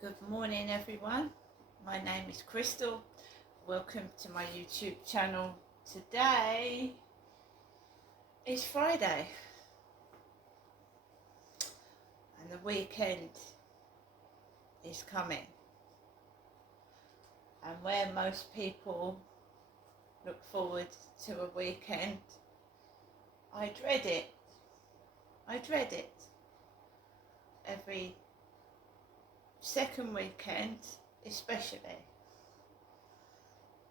Good morning, everyone. My name is Crystal. Welcome to my YouTube channel. Today is Friday and the weekend is coming. And where most people look forward to a weekend, I dread it. I dread it. Every second weekend especially,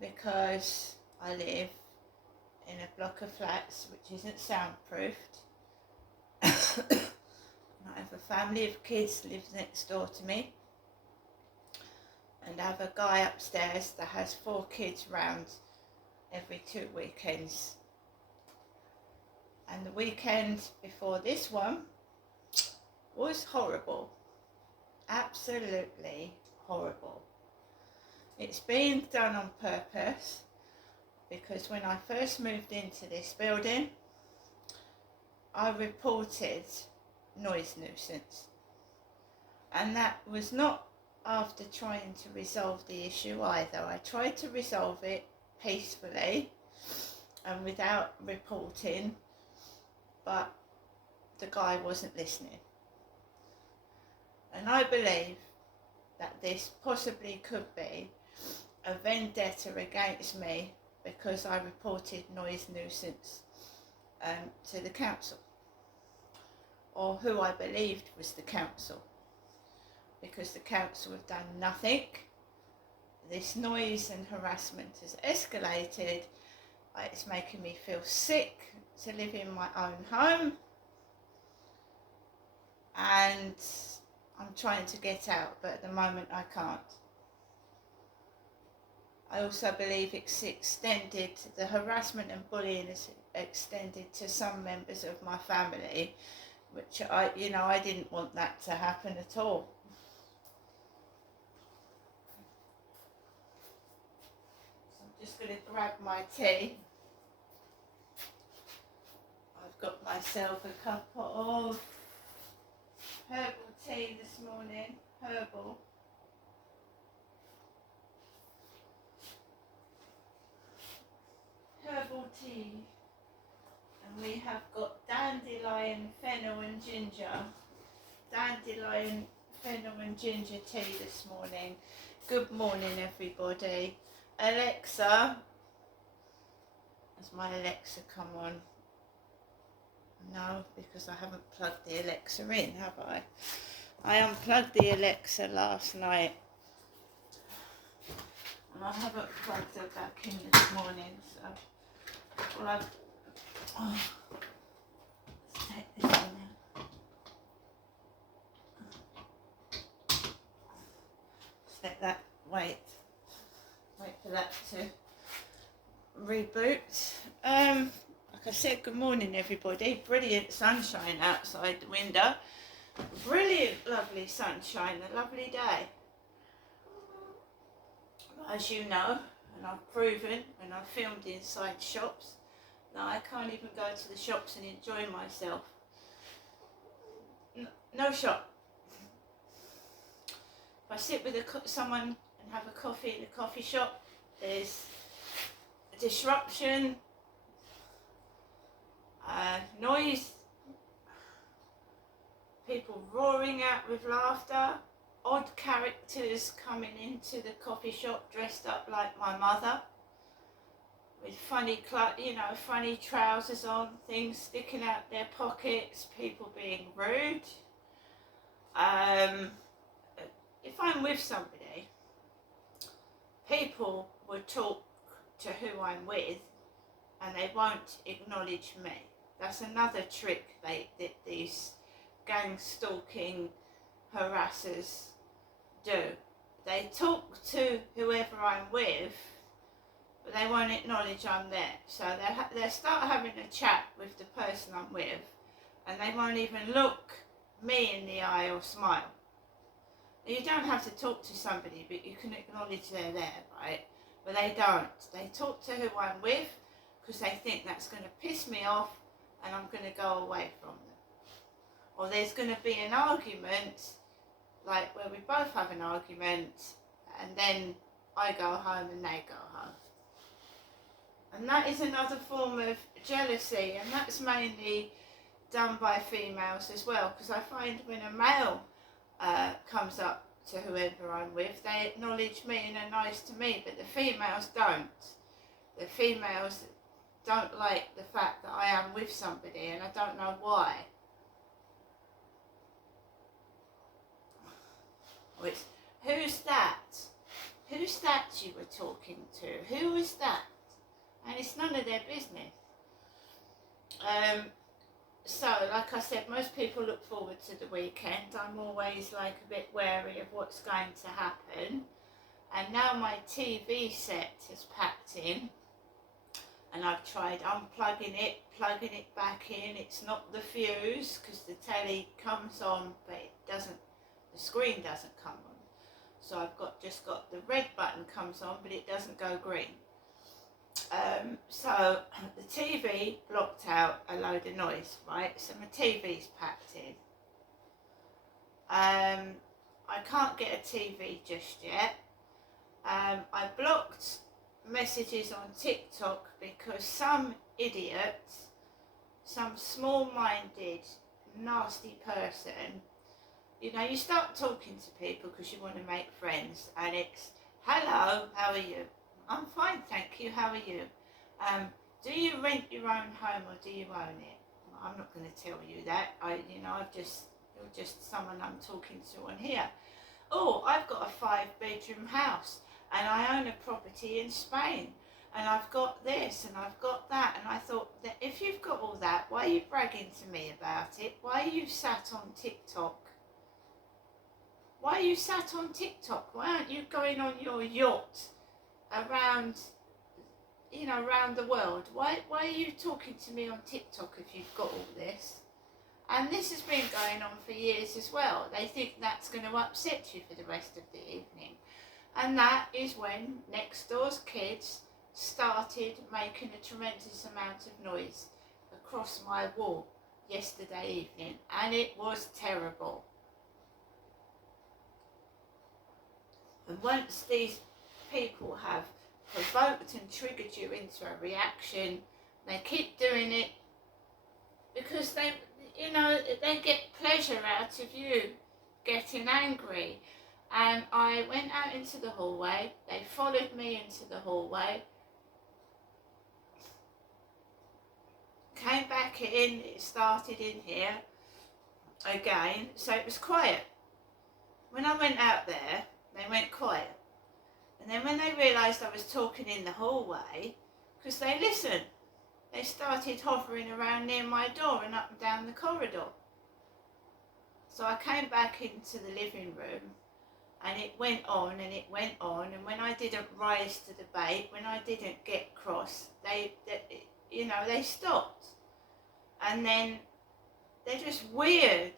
because I live in a block of flats which isn't soundproofed. I have a family of kids lives next door to me, and I have a guy upstairs that has 4 kids round every 2 weekends. And the weekend before this one was horrible. Absolutely horrible. It's been done on purpose, because when I first moved into this building, I reported noise nuisance, and that was not after trying to resolve the issue either. I tried to resolve it peacefully and without reporting, but the guy wasn't listening. And I believe that this possibly could be a vendetta against me because I reported noise nuisance to the council, or who I believed was the council, because the council have done nothing. This noise and harassment has escalated. It's making me feel sick to live in my own home, and I'm trying to get out, but at the moment I can't. I also believe it's extended, the harassment and bullying is extended to some members of my family, which I didn't want that to happen at all. So I'm just going to grab my tea. I've got myself a cup of herbal tea this morning, herbal tea, and we have got dandelion, fennel and ginger. Dandelion, fennel and ginger tea this morning. Good morning, everybody. Alexa, has my Alexa come on? No, because I haven't plugged the Alexa in, have I? I unplugged the Alexa last night, and I haven't plugged her back in this morning, so well, let's take this in now. Just let that wait for that to reboot. Like I said, good morning, everybody. Brilliant sunshine outside the window. Brilliant, lovely sunshine, a lovely day. As you know, and I've proven when I've filmed inside shops, that I can't even go to the shops and enjoy myself. No shop. If I sit with someone and have a coffee in a coffee shop, there's a disruption, noise, people roaring out with laughter, odd characters coming into the coffee shop dressed up like my mother, with funny trousers on, things sticking out their pockets, people being rude. If I'm with somebody, people will talk to who I'm with and they won't acknowledge me. That's another trick that these gang stalking harassers do. They talk to whoever I'm with, but they won't acknowledge I'm there. So they start having a chat with the person I'm with, and they won't even look me in the eye or smile. You don't have to talk to somebody, but you can acknowledge they're there, right? But they don't. They talk to who I'm with because they think that's going to piss me off and I'm going to go away from them. Or there's going to be an argument like where we both have an argument and then I go home and they go home. And that is another form of jealousy, and that's mainly done by females as well, because I find when a male comes up to whoever I'm with, they acknowledge me and are nice to me, but the females don't. The females don't like the fact that I am with somebody, and I don't know why. It's, who's that? Who's that you were talking to? Who was that? And it's none of their business. So, like I said, most people look forward to the weekend. I'm always like a bit wary of what's going to happen. And now my TV set has packed in, and I've tried unplugging it, plugging it back in. It's not the fuse, because the telly comes on, but it doesn't, the screen doesn't come on. So I've just got the red button comes on, but it doesn't go green. So the TV blocked out a load of noise, right? So my TV's packed in. I can't get a TV just yet. I blocked messages on TikTok because some idiot, some small-minded, nasty person, you know, you start talking to people because you want to make friends, and it's, hello, how are you? I'm fine, thank you, how are you? Do you rent your own home or do you own it? Well, I'm not going to tell you that. You're just someone I'm talking to on here. Oh, I've got a 5-bedroom house and I own a property in Spain and I've got this and I've got that. And I thought that if you've got all that, why are you bragging to me about it? Why are you sat on TikTok? Why are you sat on TikTok? Why aren't you going on your yacht around, you know, around the world? Why are you talking to me on TikTok if you've got all this? And this has been going on for years as well. They think that's going to upset you for the rest of the evening. And that is when next door's kids started making a tremendous amount of noise across my wall yesterday evening. And it was terrible. And once these people have provoked and triggered you into a reaction, they keep doing it because they, you know, they get pleasure out of you getting angry. And I went out into the hallway, they followed me into the hallway, came back in, it started in here again, so it was quiet. When I went out there, they went quiet. And then when they realised I was talking in the hallway, because they listened, they started hovering around near my door and up and down the corridor. So I came back into the living room and it went on and it went on, and when I didn't rise to the bait, when I didn't get cross, they stopped. And then they're just weird.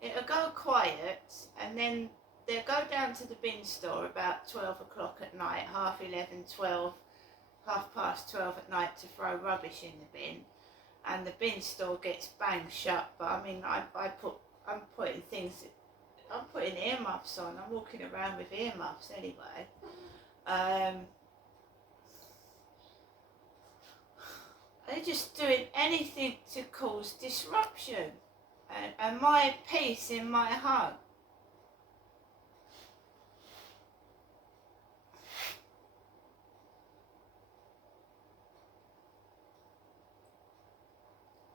It'll go quiet and then they'll go down to the bin store about 12 o'clock at night, 11:30, 12, 12:30 at night to throw rubbish in the bin, and the bin store gets banged shut. But I mean, I'm putting earmuffs on. I'm walking around with earmuffs anyway. They're just doing anything to cause disruption and my peace in my home.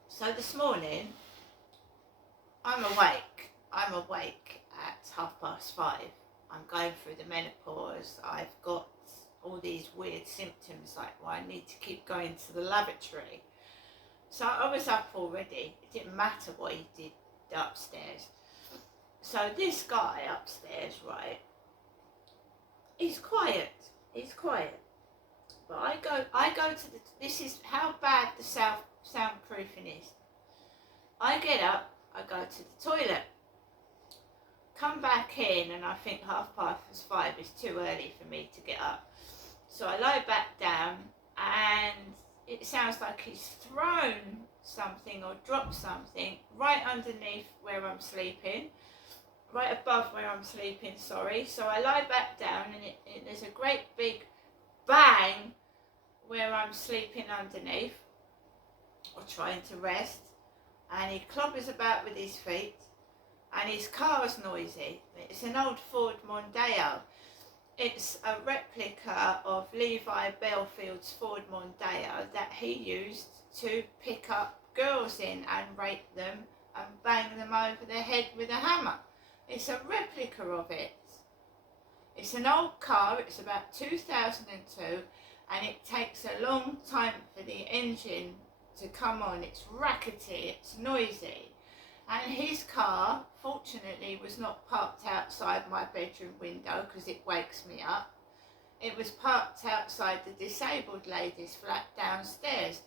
So this morning, I'm awake at 5:30. I'm going through the menopause. I've got all these weird symptoms, like why I need to keep going to the lavatory. So I was up already. It didn't matter what he did upstairs. So this guy upstairs, right, he's quiet. But I go to this is how bad the soundproofing is. I get up, I go to the toilet, come back in, and I think 5:30 is too early for me to get up. So I lie back down and it sounds like he's thrown something or dropped something right underneath where I'm sleeping, right above where I'm sleeping, sorry. So I lie back down and there's a great big bang where I'm sleeping underneath or trying to rest, and he clobbers about with his feet, and his car's noisy. It's an old Ford Mondeo. It's a replica of Levi Bellfield's Ford Mondeo that he used to pick up girls in and rape them and bang them over the head with a hammer. It's a replica of it. It's an old car, it's about 2002, and it takes a long time for the engine to come on. It's rackety, it's noisy. And his car, fortunately, was not parked outside my bedroom window because it wakes me up. It was parked outside the disabled lady's flat downstairs.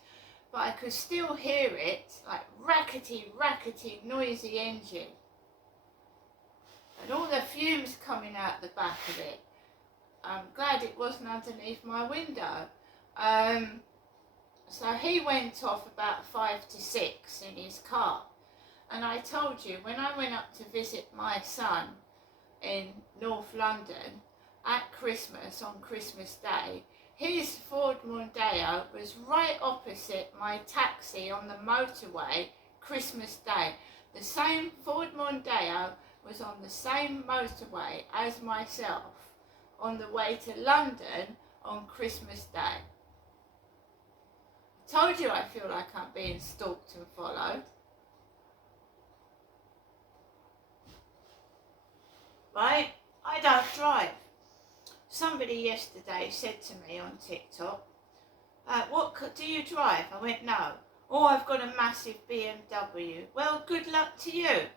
But I could still hear it, like rackety, rackety, noisy engine. And all the fumes coming out the back of it. I'm glad it wasn't underneath my window. So he went off about 5 to 6 in his car. And I told you, when I went up to visit my son in North London at Christmas, on Christmas Day, his Ford Mondeo was right opposite my taxi on the motorway Christmas Day. The same Ford Mondeo was on the same motorway as myself on the way to London on Christmas Day. I told you I feel like I'm being stalked and followed. Right? I don't drive. Somebody yesterday said to me on TikTok, what do you drive? I went, no. Oh, I've got a massive BMW. Well, good luck to you.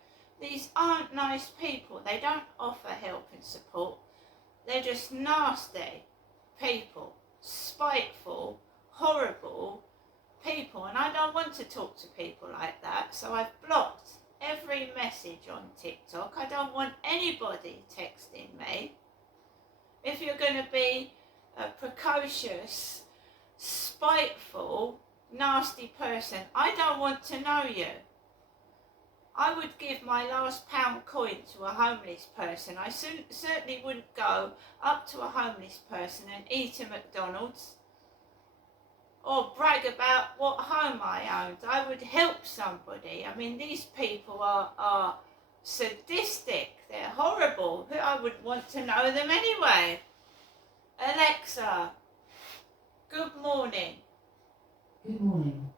These aren't nice people. They don't offer help and support. They're just nasty people, spiteful, horrible people. And I don't want to talk to people like that. So I've blocked every message on TikTok. I don't want anybody texting me. If you're going to be a precocious, spiteful, nasty person, I don't want to know you. I would give my last pound coin to a homeless person. I certainly wouldn't go up to a homeless person and eat a McDonald's or brag about what home I owned. I would help somebody. I mean, these people are sadistic. They're horrible. I wouldn't want to know them anyway. Alexa, good morning. Good morning.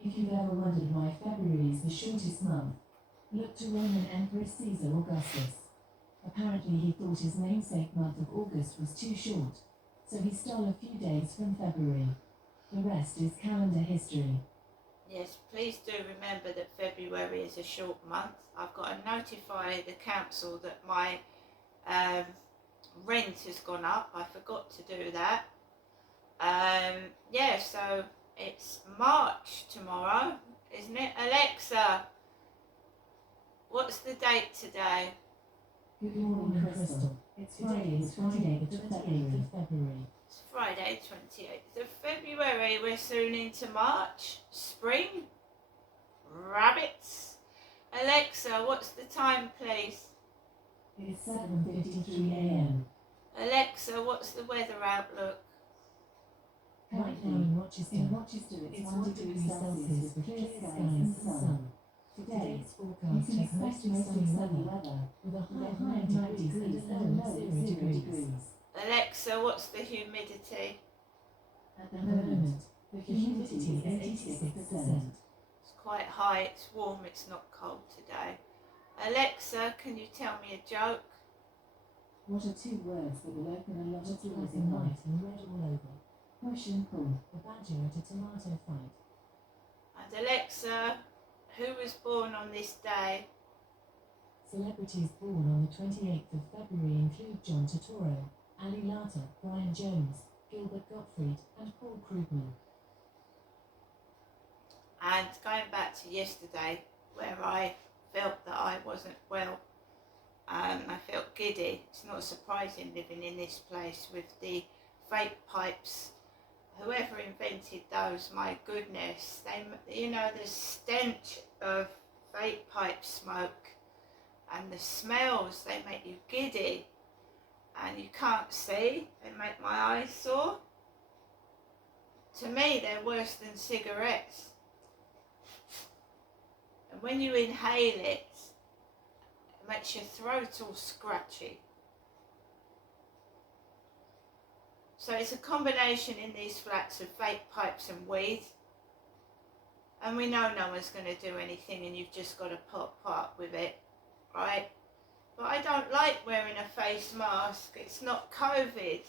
If you've ever wondered why February is the shortest month, look to Roman Emperor Caesar Augustus. Apparently he thought his namesake month of August was too short, so he stole a few days from February. The rest is calendar history. Yes, please do remember that February is a short month. I've got to notify the council that my rent has gone up. I forgot to do that. Yeah, so it's March tomorrow, isn't it? Alexa, what's the date today? Good morning, Crystal. It's Friday the 28th of February. It's Friday, 28th of February. We're soon into March. Spring. Rabbits. Alexa, what's the time, please? It's 7:53 a.m. Alexa, what's the weather outlook? Right now in Rochester, it's 1 degree Celsius with clear skies and sun. Today's forecast has mostly sunny weather with a high of 9 degrees and a low of 0 degrees. Alexa, what's the humidity? At the moment, the humidity is 86%. It's quite high, it's warm, it's not cold today. Alexa, can you tell me a joke? What are 2 words that will open a lot of doors in life and red all over? Push and pull. A badger at a tomato fight. And Alexa, who was born on this day? Celebrities born on the 28th of February include John Turturro, Ali Larter, Brian Jones, Gilbert Gottfried, and Paul Krugman. And going back to yesterday, where I felt that I wasn't well, I felt giddy. It's not surprising living in this place with the vape pipes. Whoever invented those, my goodness, the stench of vape pipe smoke and the smells, they make you giddy, and you can't see, they make my eyes sore. To me, they're worse than cigarettes. And when you inhale it, it makes your throat all scratchy. So it's a combination in these flats of vape pipes and weed. And we know no one's going to do anything, and you've just got to put up with it, right? But I don't like wearing a face mask. It's not COVID.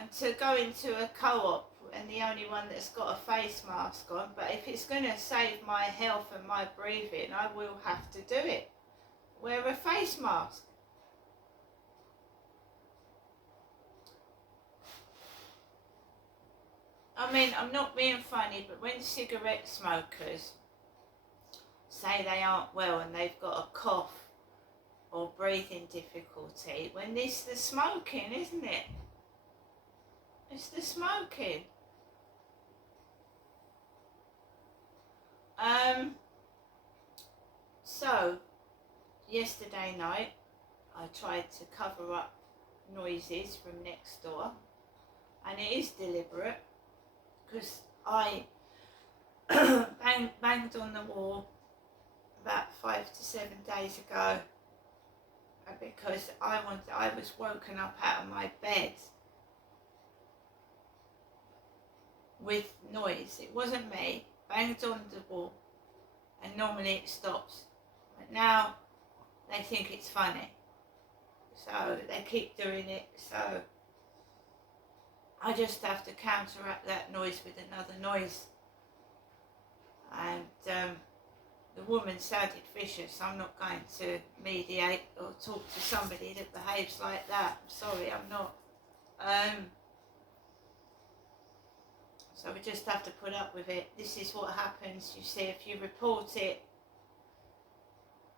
And to go into a co-op and the only one that's got a face mask on, but if it's going to save my health and my breathing, I will have to do it. Wear a face mask. I mean, I'm not being funny, but when cigarette smokers say they aren't well and they've got a cough or breathing difficulty, when it's the smoking, isn't it? It's the smoking. So, yesterday night, I tried to cover up noises from next door, and it is deliberate, because I banged on the wall about 5 to 7 days ago, because I was woken up out of my bed with noise. It wasn't me. Banged on the wall, and normally it stops, but now they think it's funny, so they keep doing it. So I just have to counteract that noise with another noise. And the woman sounded vicious. I'm not going to mediate or talk to somebody that behaves like that. I'm sorry, I'm not. So we just have to put up with it. This is what happens. You see, if you report it,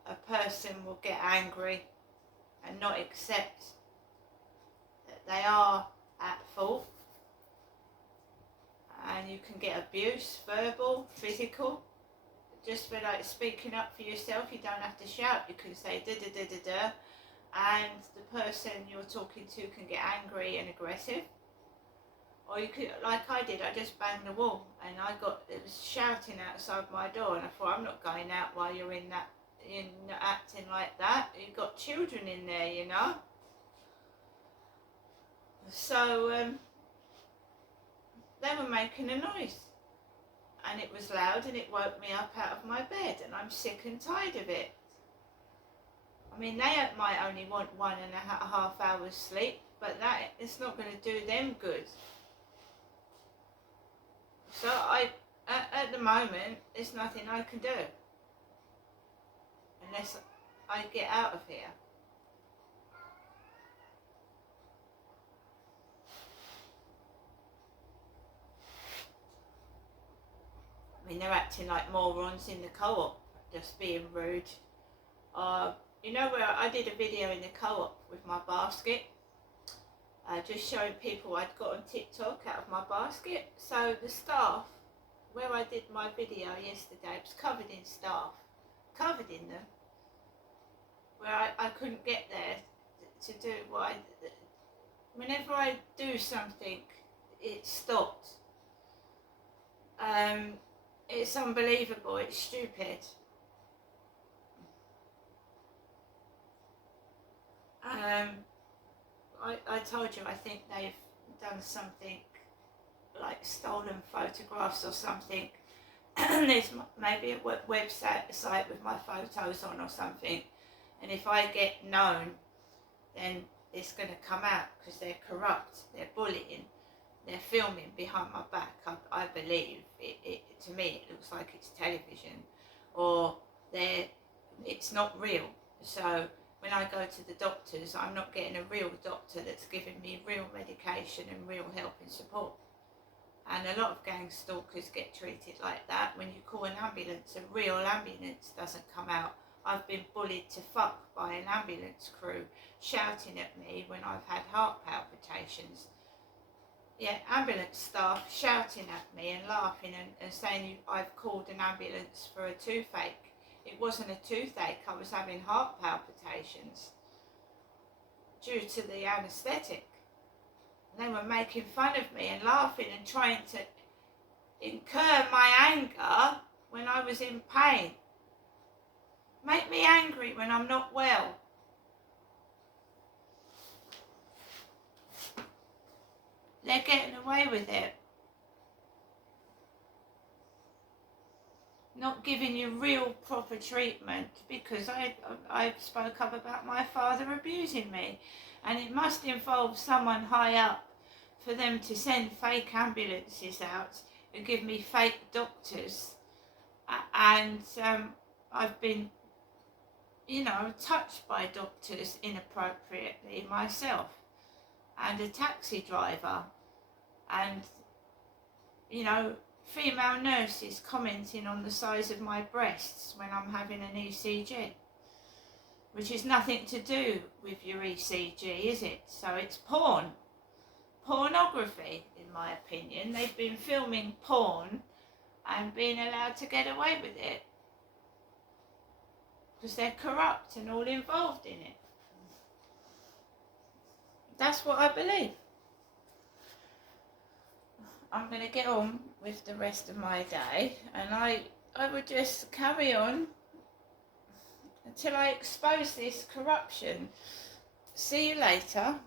a person will get angry and not accept that they are at fault. And you can get abuse, verbal, physical. Just for like speaking up for yourself, you don't have to shout. You can say da da da da da, and the person you're talking to can get angry and aggressive. Or you could, like I did, I just banged the wall, and it was shouting outside my door, and I thought, I'm not going out while you're acting like that. You've got children in there, you know. So they were making a noise, and it was loud, and it woke me up out of my bed, and I'm sick and tired of it. I mean, they might only want 1.5 hours sleep, but it's not going to do them good. So at the moment, there's nothing I can do unless I get out of here. I mean, they're acting like morons in the co-op, just being rude. You know where I did a video in the co-op with my basket, just showing people I'd got on TikTok out of my basket. So the staff, where I did my video yesterday, was covered in staff, covered in them, where I couldn't get there to do what whenever I do something, it stopped. It's unbelievable, it's stupid. I told you, I think they've done something like stolen photographs or something. There's maybe a website with my photos on or something, and if I get known, then it's going to come out, because they're corrupt, they're bullying, they're filming behind my back. I believe to me it looks like it's television, or it's not real. So when I go to the doctors, I'm not getting a real doctor that's giving me real medication and real help and support. And a lot of gang stalkers get treated like that. When you call an ambulance, a real ambulance doesn't come out. I've been bullied to fuck by an ambulance crew shouting at me when I've had heart palpitations. Yeah, ambulance staff shouting at me and laughing and saying I've called an ambulance for a toothache. it wasn't a toothache, I was having heart palpitations due to the anaesthetic. And they were making fun of me and laughing and trying to incur my anger when I was in pain. Make me angry when I'm not well. They're getting away with it. Not giving you real proper treatment, because I spoke up about my father abusing me, and it must involve someone high up for them to send fake ambulances out and give me fake doctors. And I've been, touched by doctors inappropriately myself, and a taxi driver, and female nurses commenting on the size of my breasts when I'm having an ECG, which is nothing to do with your ECG, is it? So it's pornography, in my opinion. They've been filming porn and being allowed to get away with it because they're corrupt and all involved in it. That's what I believe. I'm going to get on with the rest of my day, and I would just carry on until I expose this corruption. See you later.